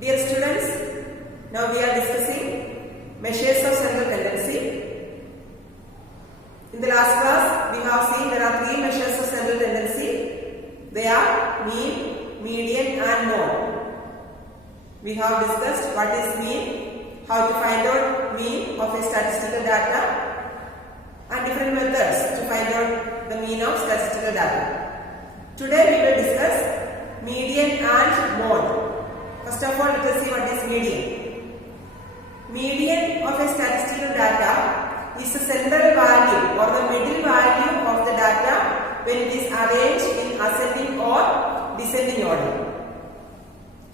Dear students, now we are discussing measures of central tendency. In the last class, we have seen there are three measures of central tendency. They are mean, median and mode. We have discussed what is mean, how to find out mean of a statistical data, and different methods to find out the mean of statistical data. Today we will discuss median and mode. First of all, let us see what is median. Median of a statistical data is the central value or the middle value of the data when it is arranged in ascending or descending order.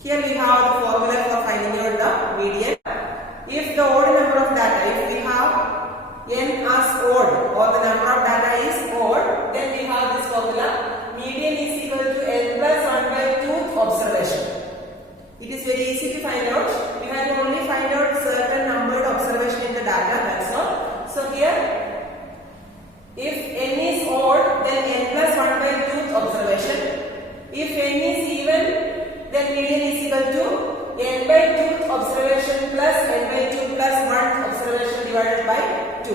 Here we have the formula for finding out the median. If the odd number of data, if we have n as odd or the number of data is odd, then we have this formula. Median is equal to n plus 1 by 2th observation. It is very easy to find out. We have to only find out certain numbered observation in the data, that's all. So here, if n is odd, then n plus 1 by 2th observation. If n is even, then median is equal to n by 2th observation plus n by 2 plus 1th observation divided by 2.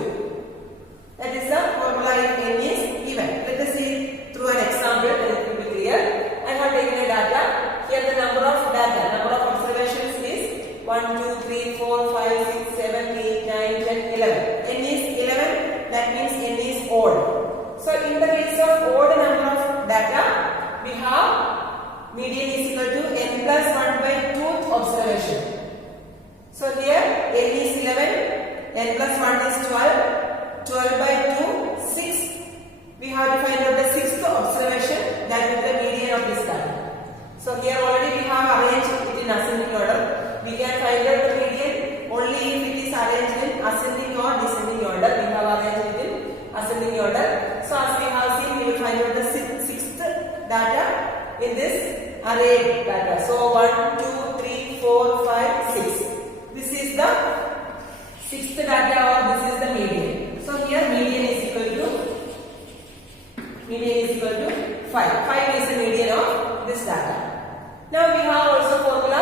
That is the formula if n is even. Let us see through an example and it will be clear. I have taken a data. Here the number of observations is 1, 2, 3, 4, 5, 6, 7, 8, 9, 10, 11. N is 11, that means n is odd. So in the case of odd number of data, we have median is equal to n plus 1 by 2th observation. So here n is 11, n plus 1 is 12, 12 by 2, 6. We have to find out the 6th observation, that is the median of this data. So here already we have arranged it in ascending order. We can find out the median only if it is arranged in ascending or descending order. We have arranged it in ascending order. So as we have seen, we will find out the 6th data in this array data. So 1, 2, 3, 4, 5, 6. This is the 6th data or this is the median. So here median is equal to 5. 5 is the median of this data. Now we have also formula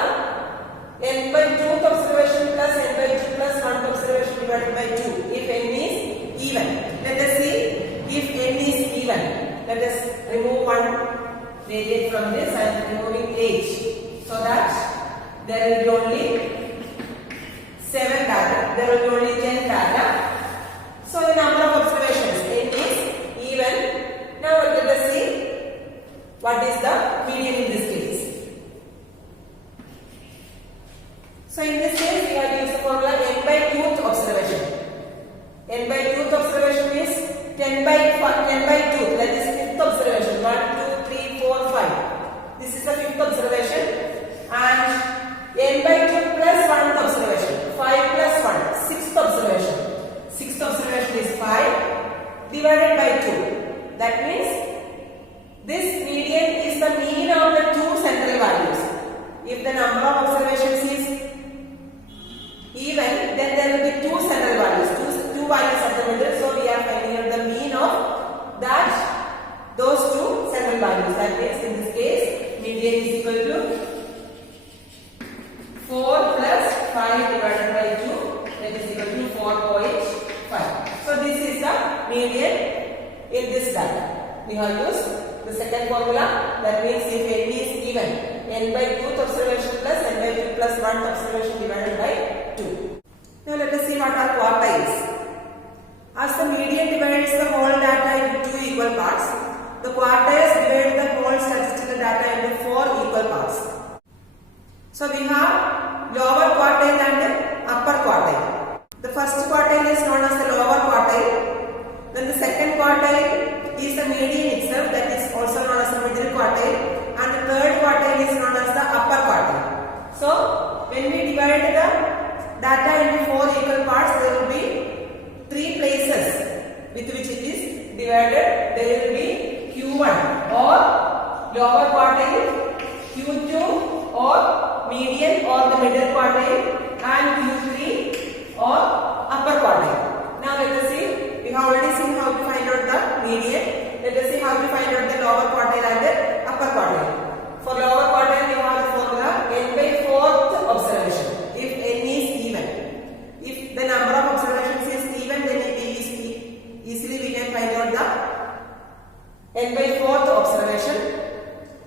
n by 2th observation plus n by 2 plus 1th observation divided by 2 if n is even. Let us see if n is even. Let us remove one variable from this. I am removing h so that there will be only 7 data. There will be only 10 data. So the number of observations n is even. Now let us see what is the median in this case. So in this case, we have used the formula n by 2th observation. N by 2th observation is 10 by 2th, that is 5th observation. 1, 2, 3, 4, 5. This is the 5th observation. And n by 2 plus 1th observation. 5 plus 1, 6th observation. 6th observation is 5 divided by 2. That means this median is the mean of the two central values. If the number of observations is even, then there will be two central values, two values at the middle. So we are finding out the mean of those two central values. That means in this case, median is equal to 4 plus 5 divided by 2. That is equal to 4.5. So this is the median in this data. We have used the second formula, that means if n is even, n by 2th observation plus n by 2 plus 1th observation divided by 2. Now let us see what are quartiles. As the median divides the whole data into 2 equal parts, the quartiles divide the whole statistical data into 4 equal parts. So we have lower quartile and upper quartile. The first quartile is known as the lower quartile. Then the second quartile is the median itself, that is also known as the middle quartile, and the third quartile is known as the upper quartile. So when we divide the data into 4 equal parts, there will be 3 places with which it is divided. There will be Q1 or lower quartile, Q2 or median or the middle quartile, and Q3 or upper quartile. Now let us see. We have already seen how to find out the median. Let us see how to find out the lower quartile and the upper quartile. For lower quartile, we have the formula n by 4th n by 4th observation.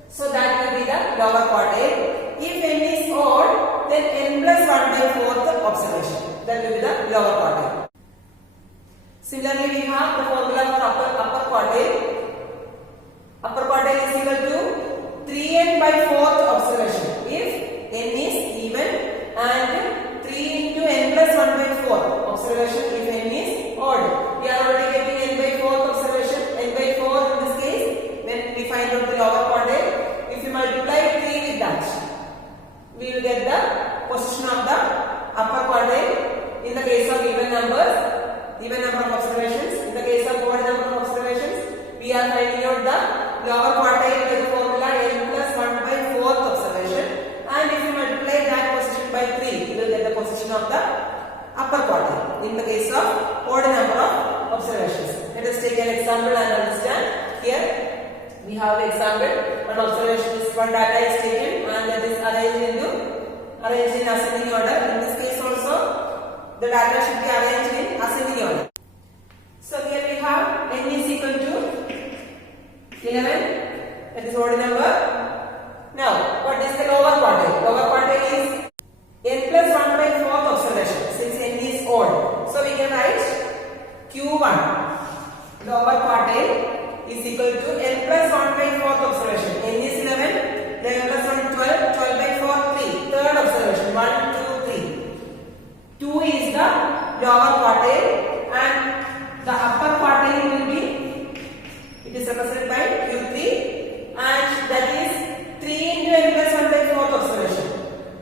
So that will be the lower quartile. If n is odd, then n plus 1 by 4th observation. That will be the lower quartile. Similarly, we have the formula for upper quartile. Upper quartile is equal to 3n by 4th observation. If n is even, and 3 into n plus 1 by 4 observation if n is odd. We are already getting n by 4th observation. N by 4 in this case, when we find out the lower quartile, if you multiply 3 with that, we will get the position of the upper quartile in the case of even number of observations. In the case of odd number of observations, we are finding out the lower quartile by the formula n plus 1 by 4th observation, and if you multiply that position by 3, you will get the position of the upper quartile in the case of odd number of observations. Let us take an example and understand. Here we have the example. One observation is one data is taken and that is arranged in ascending order. In this case also, the data should be arranged in ascending order. So here we have n is equal to 11. That is odd number. Now, what is the lower quartile? Lower quartile is n plus 1 by 4th observation, since n is odd. So we can write Q1. Lower quartile is equal to n plus 1 by 4th observation. N is 11, 11 plus 1 12, 12 by 4 3. Third observation 1, 2, 3. 2 is the lower quartile and the upper quartile will be, it is represented by Q3, and that is 3 into n plus 1 by 4th observation.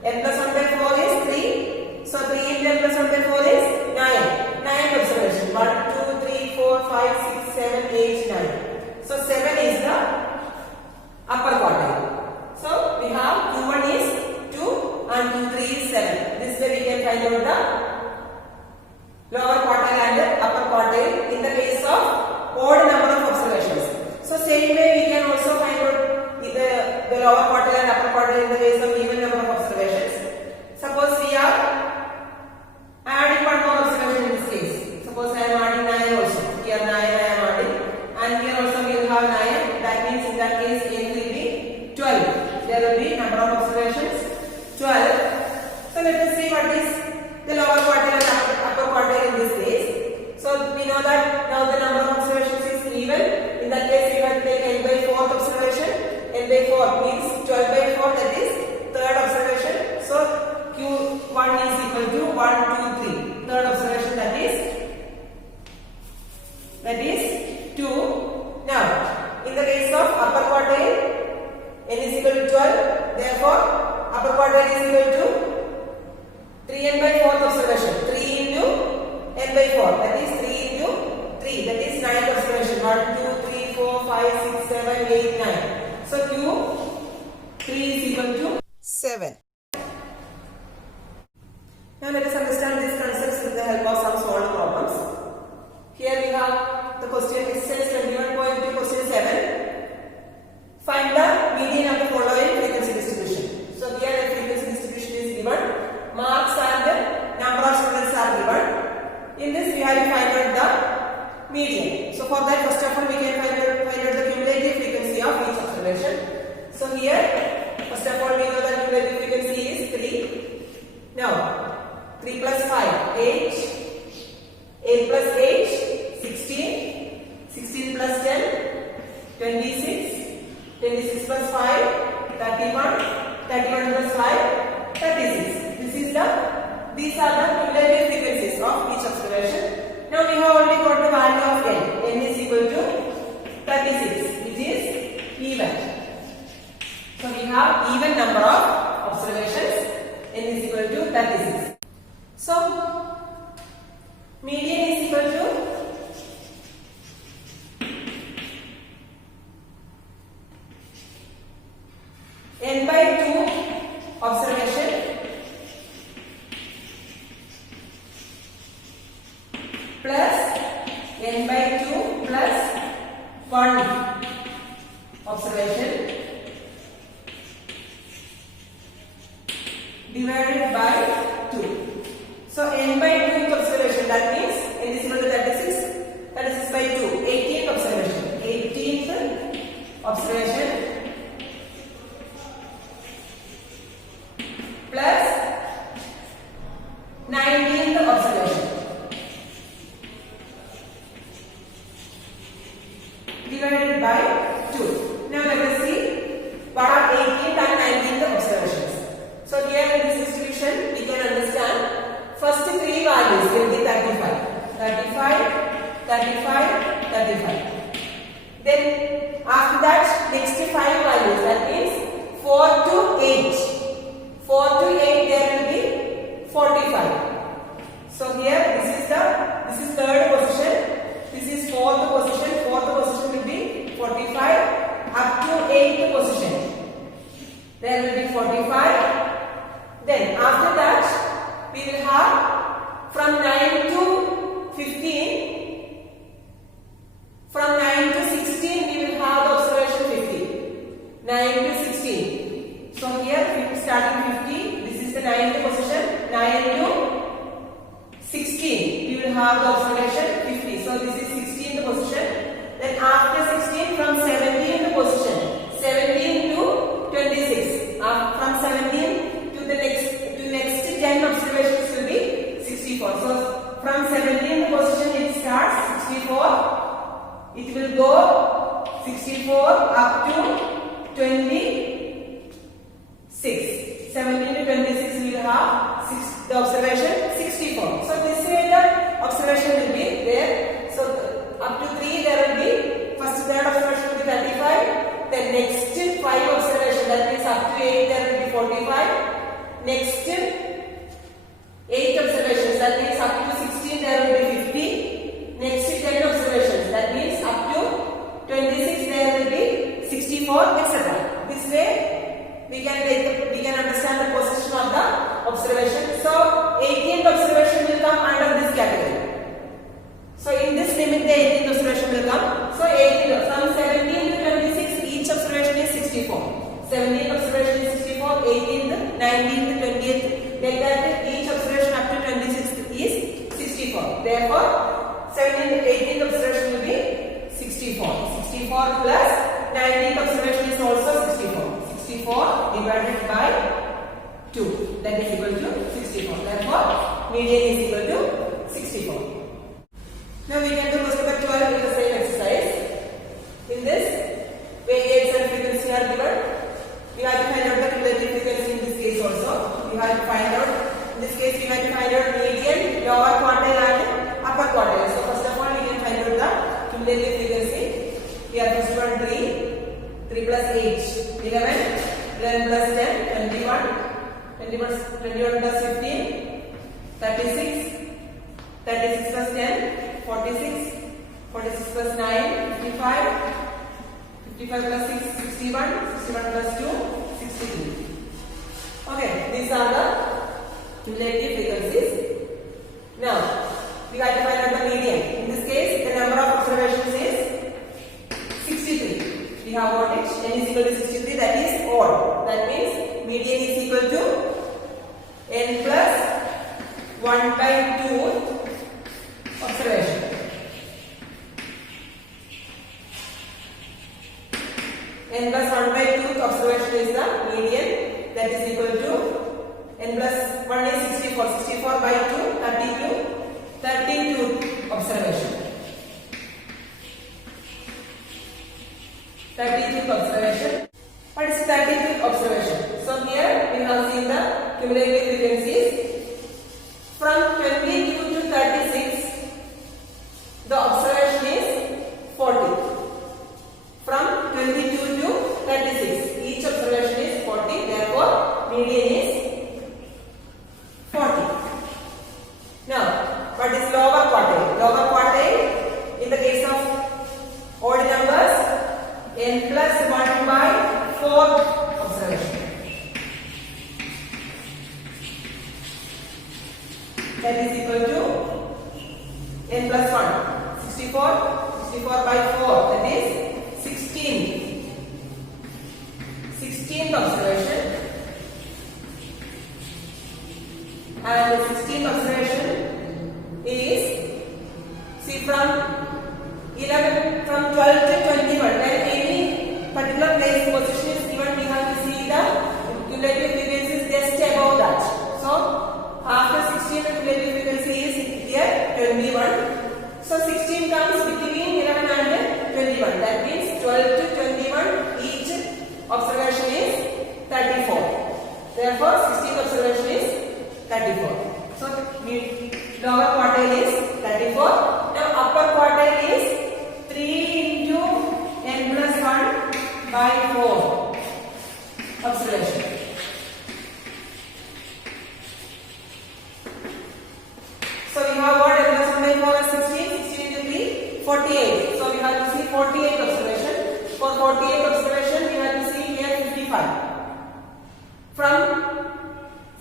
N plus 1 by 4 is 3. So 3 into n plus 1 by 4 is 9. 9th observation. 1, 2, 3, 4, 5, 6, 7, 8, 9. So 7 is the upper quartile. So we have Q1 is 2 and Q3 is 7. This way we can find out the lower quartile and the upper quartile in the case of odd number of observations. So same way we can also find out the lower quartile and upper quartile in the case of even number of observations. Suppose we are adding one more observation in this case. Suppose I am adding 9 also. Here 9 I am adding, and here also we will have 9. That means in that case n will be 12. There will be number of observations 12. So let us see what is the lower quartile and upper quartile in this case. So we know that now the number of observations is even. In that case we have to take n by 4th observation. N by 4 means 12 by 4, that is third observation. So Q1 is equal to 1, 2, 3. Third observation, that is 2. Now in the case of upper quartile, n is equal to 12. Therefore upper quartile is equal to 3n by 4th observation. 3 into n by 4, that is 3 into 3, that is 9th observation. 1, 2, 3, 4, 5, 6, 7, 8, 9. So Q3 is equal to 7. Now let us understand these concepts with the help of some solved problems. Here we have the question exercise 21.2 question 7. Find the median of the following frequency distribution. So here the frequency distribution is given. Marks and the number of students are given. In this we have to find out the median. So for that, first of all we can find out the cumulative frequency of each observation. So here first of all we know that cumulative frequency is 3. Now 3 plus 5 8, 8 plus 8 16, 16 plus 10 26, 26 plus 5 31, 31 plus 5 36. These are the cumulative frequencies of each observation. Now we have already got the value of n. N is equal to 36, which is even. So we have even number of observations. N is equal to 36. So median is equal to n by 2 observation plus n by 2 plus 1 observation divided by 2. So n by 2th observation, that means n is equal to 36. 36 by 2, 18th observation. 18th observation plus 19th observation divided by 2. Now let us see what are 18th and 19th observations. So here in this distribution we can understand first three values will be 35, 35, 35, 35. Then after that next 5 values, that means 4 to 8. 4 to 8 there will be 45. So here this is third position. This is fourth position. Fourth position will be 45 up to 8th position. There will be 45. Then after that we will have from 9 to 15. From 9 to 16 we will have the observation 50. 9 to 16. So here starting 50. This is the 9th position. 9 to 16 we will have the observation 50. So this is 16th position. Then after 16 from 17th position. 17 to 26. From 17 to the next 10 observations will be 64. So from 17th position it starts 64. It will go 64 up to 26. 17 to 26 we will have the observation 64. So this way the observation will be there. So up to 3 there will be first third observation will be 35. Then next 5 observation, that means up to 8 there will be 45. Next 8 observations, that means up to 16 there will be 50. Next 10 observations, that means up to 26 there will be 64, etc. This way we can understand the position of the observation. So 18th observation will come under this category. So in this limit the 18th observation will come. So 18 from 17 to 26 each observation is 64. 17th observation is 64, 18th, 19th, 20th, like that each observation up to 26th is 64. Therefore 17th, 18th observation will be 64. 64 plus 19th observation is also 64. 64 divided by 2, that is equal to 64. Therefore median is equal to 64. Now we can do question number 12 in the same exercise. In this, weightage and frequency are given. We have to find out the relative frequency in this case also. We have to find out, in this case we have to find out median, lower quartile and upper quartile. So first of all we can find out the cumulative frequency. Here first one 3 plus 8, 11, 11 plus 10, 21, 21 plus 15, 36, 36 plus 10, 46, 46 plus 9, 55, 55 plus 6, 61, 61 plus 2, 62. Okay, these are the cumulative frequencies. Now, we have to find out the median. In this case, the number of observations is 63. We have got it. N is equal to 63, that is odd. That means median is equal to n plus 1 by 2 observation. N plus 1 by 2 observation is the median, that is equal to n plus 1 is 64. 64 by 2, 32 observation. 32th observation. What is 32th observation? So here we have seen the cumulative frequencies. From 22 to 36, the observation is 40. From 22 to 36, each observation is 40. Therefore, median is 40. Now, what is lower quartile? Lower quartile, in the case of odd numbers, n plus 1 by 4th observation. That is equal to n plus 1. 64 by 4, that is 16. 16th observation. And the 16th observation is, see, from 12 to 21, when any Therefore, 16th observation is 34. So, lower quartile is 34. Now, upper quartile is 3 into n plus 1 by 4 observation. So, we have what n plus 1 by 4 is 16. 16 into 3, 48. So, we have to see 48 observation. For 48 observation, we have to see here 55. From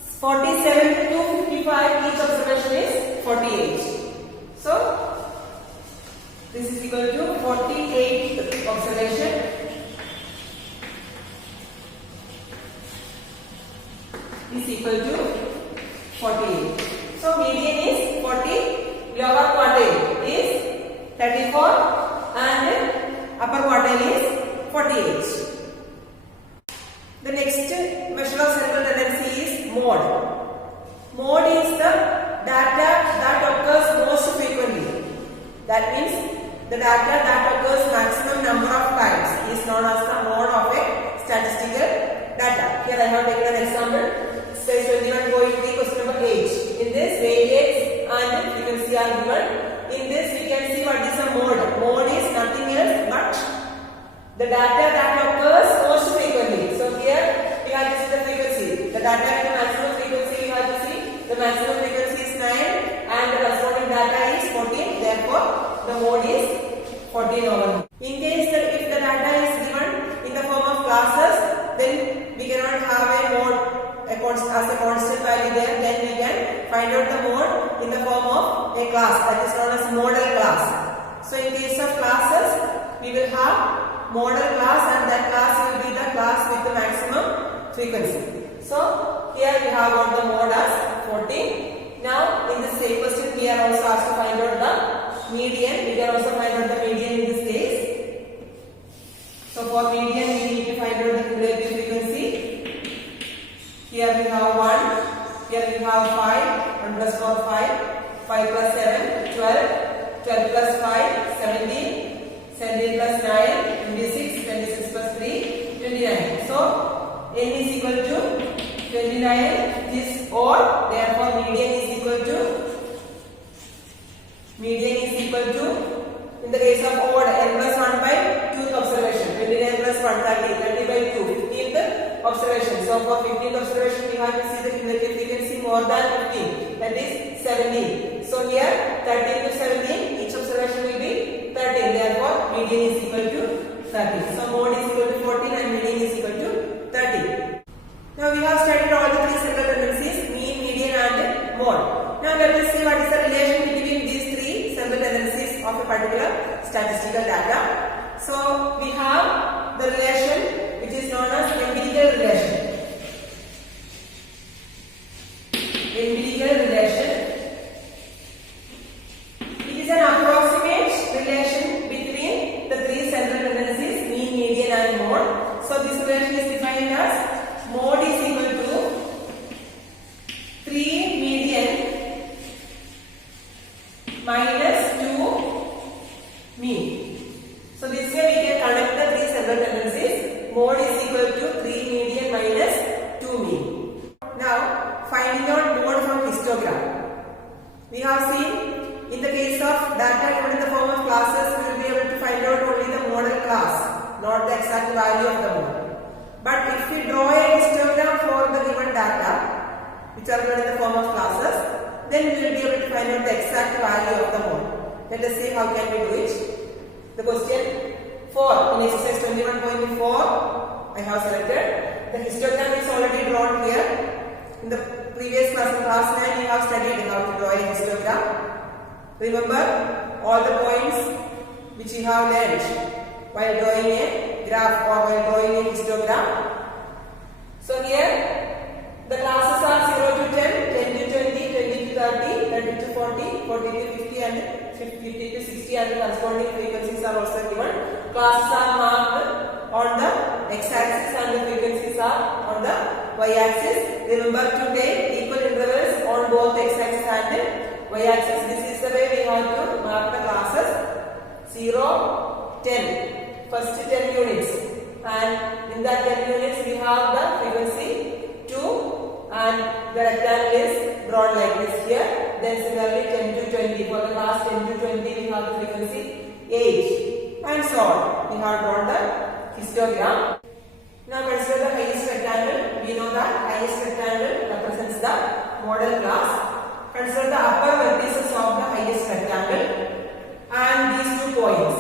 47 to 55, each observation is 48. So, this is equal to 48th observation is equal to 48. So, median is 40, lower quartile is 34 and upper quartile is 48. The next measure of central tendency is mode. Mode is the data that occurs most frequently. That means the data that occurs maximum number of times is known as the mode of a statistical data. Here I have taken an example. Space 21.3, question number 8. In this, variates and frequency are given. In this, we can see what is a mode. Mode is nothing else but the data that occurs most frequently. So here we have to see the frequency. The data with the maximum frequency we have to see. The maximum frequency is 9 and the corresponding data is 14. Therefore, the mode is 14 over. In case that if the data is given in the form of classes, then we cannot have a mode as a constant value there. Then we can find out the mode in the form of a class that is known as model class. So in case of classes, we will have model class and that class will be the class with the maximum frequency. So here we have got the mode as 14. Now in the same question we are also asked to find out the median. We can also find out the median in this case. So for median we need to find out the cumulative frequency. Here we have 1, here we have 5, 1 plus 4 5, 5 plus 7 12, 12 plus 5 17, 17 plus 9 26, 26 plus 3 29. So n is equal to 29 is odd, therefore median is equal to in the case of odd n plus 1 by 2th observation, 29 plus 1 30, 30 by 2 15th observation. So for 15th observation we have to see the cumulative frequency more than 15, that is 17. So here 13 to 17, each observation will be 13, therefore median is equal to 30. So mode is equal to 14 and median is equal to 30. Now we have studied all the three central tendencies, mean, median and mode. Now let us see what is the relation between these three central tendencies of a particular statistical data. So we have the relation which is known as empirical relation. Empirical relation. It is an approximate relation between the three central tendencies, mean, median and mode. So this relation is defined as mode is equal to 3 median minus 2 mean. So this way we can connect the three central tendencies. Mode is equal to 3 median minus 2 mean. Now finding out mode from histogram. We have seen in the case of data given in the form of classes, we will be able to find out only the model class, not the exact value of the mode. But if we draw a histogram for the given data, which are given in the form of classes, then we will be able to find out the exact value of the mode. Let us see how can we do it. The question 4 in exercise 21.4 I have selected. The histogram is already drawn here. In the previous class, in class 9, we have studied how to draw a histogram. Remember all the points which you have learned while drawing a graph or while drawing a histogram. So here the classes are 0 to 10, 10 to 20, 20 to 30, 30 to 40, 40 to 50 and 50 to 60 and the corresponding frequencies are also given. Classes are marked on the x-axis and the frequencies are on the y-axis. Remember to take equal intervals on both the x-axis and the y-axis. This is the way we have to mark the classes. 0, 10, first 10 units, and in that 10 units we have the frequency 2, and the rectangle is drawn like this here. Then similarly 10 to 20. For the last 10 to 20 we have the frequency 8 and so on. We have drawn the histogram. Now consider the highest rectangle. We know that highest rectangle represents the model class. Consider the upper vertices of the highest rectangle and these 2 points.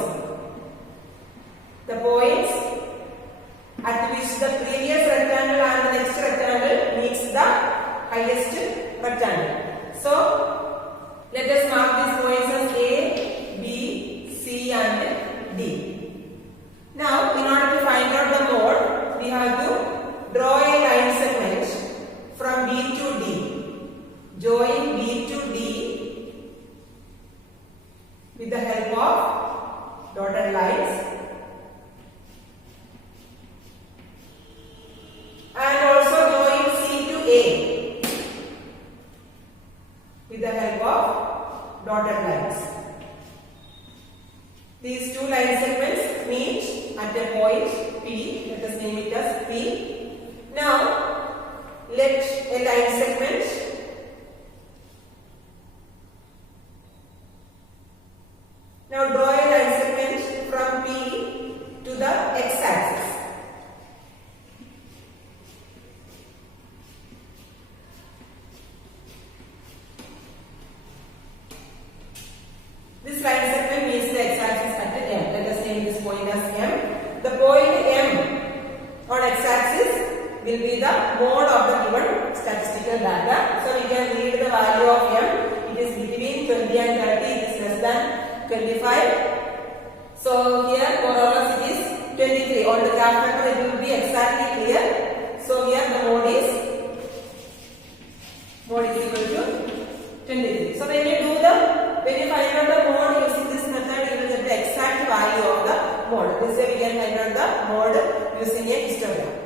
The points at which the previous rectangle and the next rectangle meets the highest rectangle. So let us mark these points as A, B, C and D. Now in order to find out the mode, we have to draw a line segment from B to D. Join B to D with the help of dotted lines. And also join C to A with the help of dotted lines. These 2 line segments meet at a point P. Let us name it as P. Now let a line segment draw a line segment from P to the x-axis. This line segment meets the x-axis at the M. Let us name this point as M. The point M on x-axis will be the mode of the given statistical data. So we can read the value of M. It is between 20 and 30. It is less than 25. So here more or less it is 23. On the graph paper it will be exactly clear. So here the mode is equal to 23. So when you find out the mode using this method, you will get the exact value of the mode. This way we can find out the mode using a histogram.